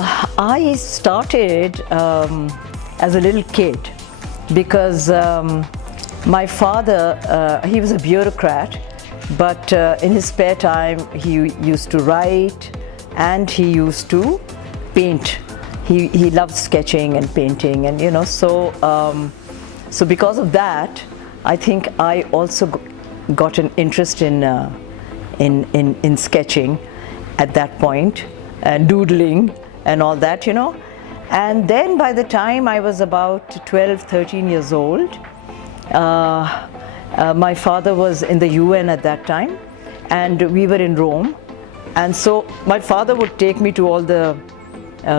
I started as a little kid because my father, he was a bureaucrat, but in his spare time he used to write and he used to paint. He loved sketching and painting, and so because of that, I think I also got an interest in sketching at that point, and doodling and all that, And then by the time I was about 12, 13 years old, my father was in the UN at that time, and we were in Rome. And so my father would take me to all the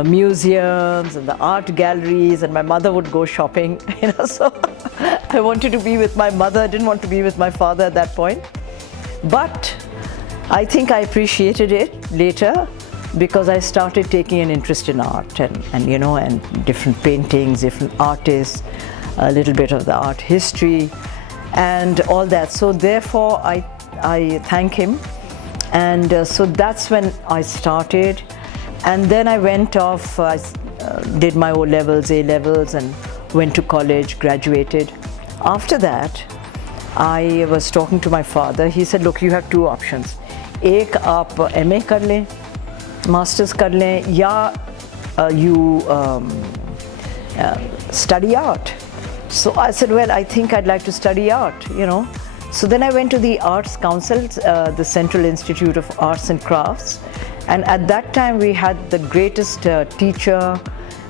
museums and the art galleries, and my mother would go shopping, so I wanted to be with my mother. I didn't want to be with my father at that point. But I think I appreciated it later, because I started taking an interest in art and different paintings, different artists, a little bit of the art history and all that. So therefore I thank him, and so that's when I started. And then I went off, I did my O-levels, A-levels, and went to college, graduated. After that, I was talking to my father. He said, look, you have two options. एक आप MA कर लें, masters कर लें, या you study art. So I said, well, I think I'd like to study art, So then I went to the Arts Council, the Central Institute of Arts and Crafts. And at that time we had the greatest teacher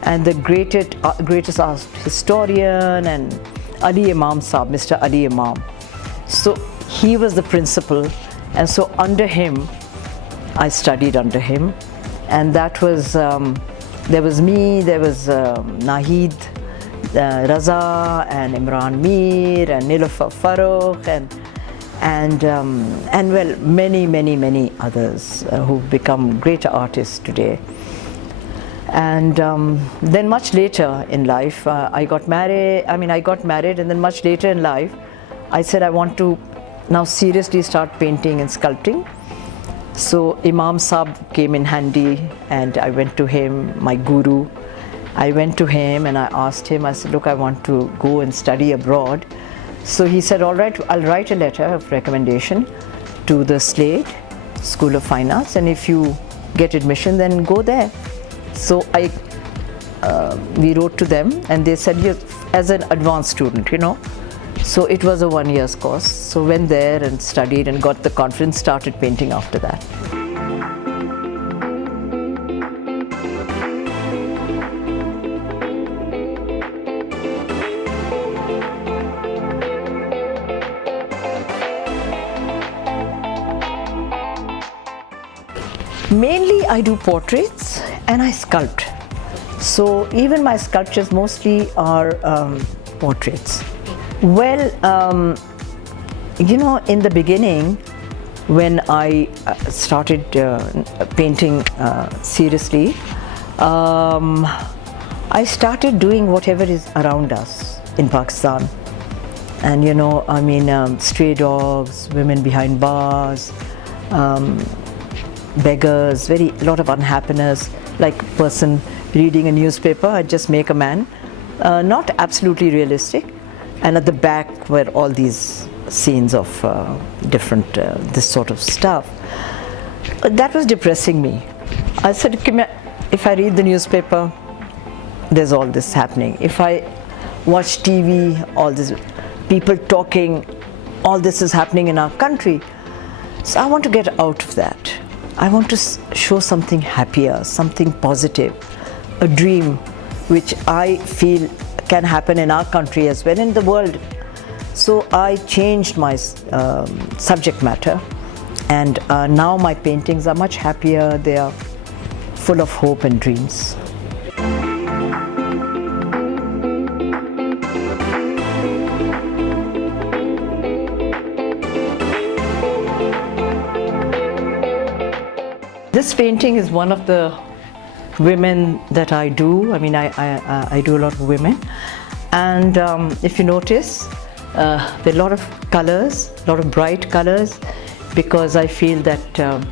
and the greatest art historian, and Ali Imam Saab, Mr. Ali Imam. So he was the principal, and so under him, I studied under him. And that was, there was me, there was Nahid Raza and Imran Mir and Niloufar Farooq and well, many others who've become great artists today. And then much later in life, I got married, and then much later in life, I said I want to now seriously start painting and sculpting. So Imam Saab came in handy, and I went to him, my guru. I went to him and I asked him, I said, look, I want to go and study abroad. So he said, all right, I'll write a letter of recommendation to the Slade School of Fine Arts, and if you get admission, then go there. So we wrote to them, and they said, you're as an advanced student, So it was a 1 year's course. So went there and studied and got the confidence, started painting after that. Mainly I do portraits and I sculpt. So even my sculptures mostly are portraits. Well, in the beginning, when I started painting seriously, I started doing whatever is around us in Pakistan. And stray dogs, women behind bars, beggars, a lot of unhappiness, like a person reading a newspaper. I'd just make a man, not absolutely realistic, and at the back were all these scenes of different this sort of stuff. That was depressing me. I said, if I read the newspaper, there's all this happening. If I watch TV, all this people talking, all this is happening in our country. So I want to get out of that. I want to show something happier, something positive, a dream which I feel can happen in our country as well, in the world. So I changed my subject matter, and now my paintings are much happier. They are full of hope and dreams. This painting is one of the women that I do. I do a lot of women, and if you notice, there are a lot of colors, a lot of bright colors, because I feel that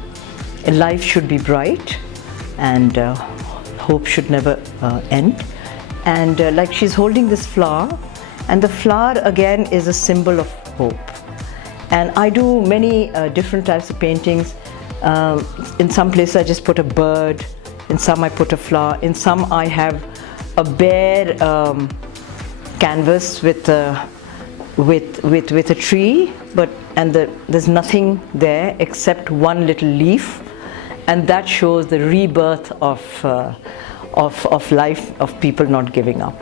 life should be bright, and hope should never end. And like she's holding this flower, and the flower again is a symbol of hope. And I do many different types of paintings. In some places I just put a bird, in some I put a flower, in some I have a bare canvas with a tree, there's nothing there except one little leaf, and that shows the rebirth of life, of people not giving up.